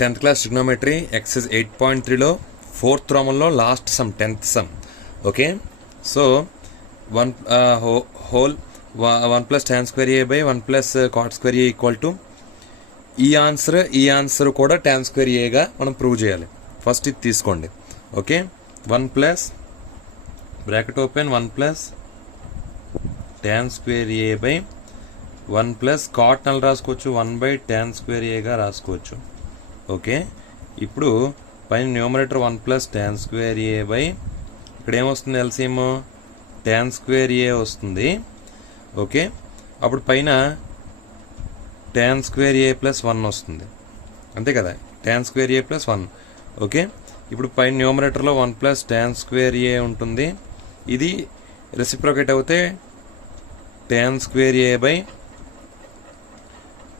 10th class trigonometry exercise 8.3లో 4th రోమన్లో last sum 10th sum. Okay, so 1 + tan square a by 1 + cot square a equal to ఈ answer కూడా tan square a గా మనం prove చేయాలి. First ఇది తీసుకోండి. Okay, 1 + bracket open 1 + tan square a by 1 + cot null రాసుకోవచ్చు, 1/tan square a గా రాసుకోవచ్చు. ఓకే, ఇప్పుడు పైన numerator 1 + tan square a by ఇక్కడ ఏమొస్తుంది ఎల్సిఎం tan square a వస్తుంది. ఓకే, అప్పుడు పైన tan square a + 1 వస్తుంది, అంతే కదా, tan square a + 1. ఓకే, ఇప్పుడు పైన న్యూమరేటర్లో 1 + tan square a ఉంటుంది. ఇది రెసిప్రోకేట్ అవుతే tan square a by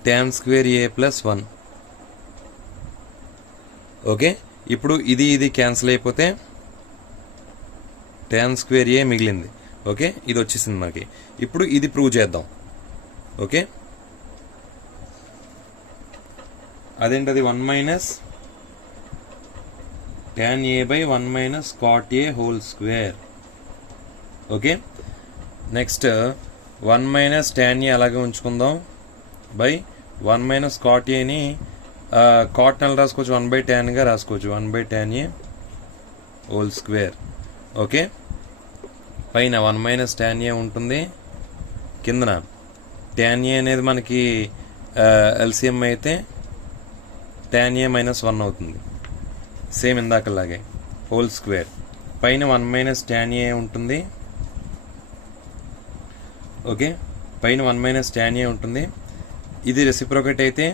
tan square a + 1. Okay, ఇప్పుడు ఇది క్యాన్సిల్ అయిపోతే tan square a మిగిలింది. ఓకే, ఇది వచ్చేసింది మనకి. ఇప్పుడు ఇది ప్రూవ్ చేద్దాం. ఓకే, అదేంటది 1 - tan a by 1 - cot a whole square. Okay, next 1 - tan a అలాగే ఉంచుకుందాం బై 1 - cot aని cot నల్ రాసుకోవచ్చు, 1/tan గా రాసుకోవచ్చు, 1/tan a whole square. Okay, పైన 1 - tan a ఉంటుంది, కిందన tan a అనేది మనకి ఎల్సిఎం అయితే tan a - 1 అవుతుంది, సేమ్ ఇందాకలాగే హోల్ స్క్వేర్. పైన 1 - tan a ఉంటుంది. ఓకే, పైన 1 - tan a ఉంటుంది. ఇది రెసిప్రోకేట్ అయితే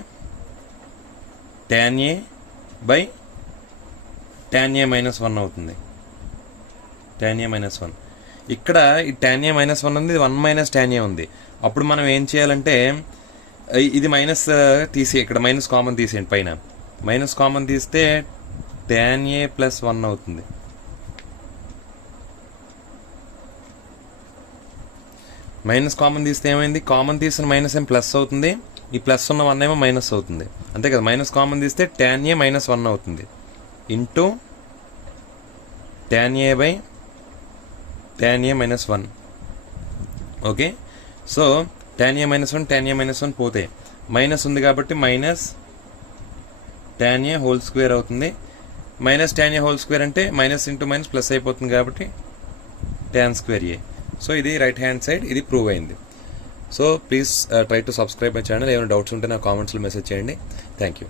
tan a by tan a - 1 అవుతుంది, tan a - 1. ఇక్కడ ఈ tan a - 1 ఉంది, 1 - tan a ఉంది. అప్పుడు మనం ఏం చేయాలంటే ఇది మైనస్ తీసి ఇక్కడ మైనస్ కామన్ తీసేయండి. పైన మైనస్ కామన్ తీస్తే tan a + 1 అవుతుంది. మైనస్ కామన్ తీస్తే ఏమైంది, కామన్ తీసిన మైనస్ ఏం ప్లస్ అవుతుంది, ఈ ప్లస్ ఉన్న 1 ఏమో మైనస్ అవుతుంది, అంతే కదా. మైనస్ కామన్ తీస్తే tan a - 1 అవుతుంది into tan a by tan a - 1. Okay, so tan a - 1 tan a - 1 పోతే మైనస్ ఉంది కాబట్టి -tan a హోల్ స్క్వేర్ అవుతుంది. -tan a హోల్ స్క్వేర్ అంటే మైనస్ ఇంటూ మైనస్ ప్లస్ అయిపోతుంది కాబట్టి tan square a. సో ఇది right hand side, ఇది prove అయింది. So please try to subscribe my channel. ఏమైనా డౌట్స్ ఉంటే నా కామెంట్స్లో మెసేజ్ చేయండి. Thank you.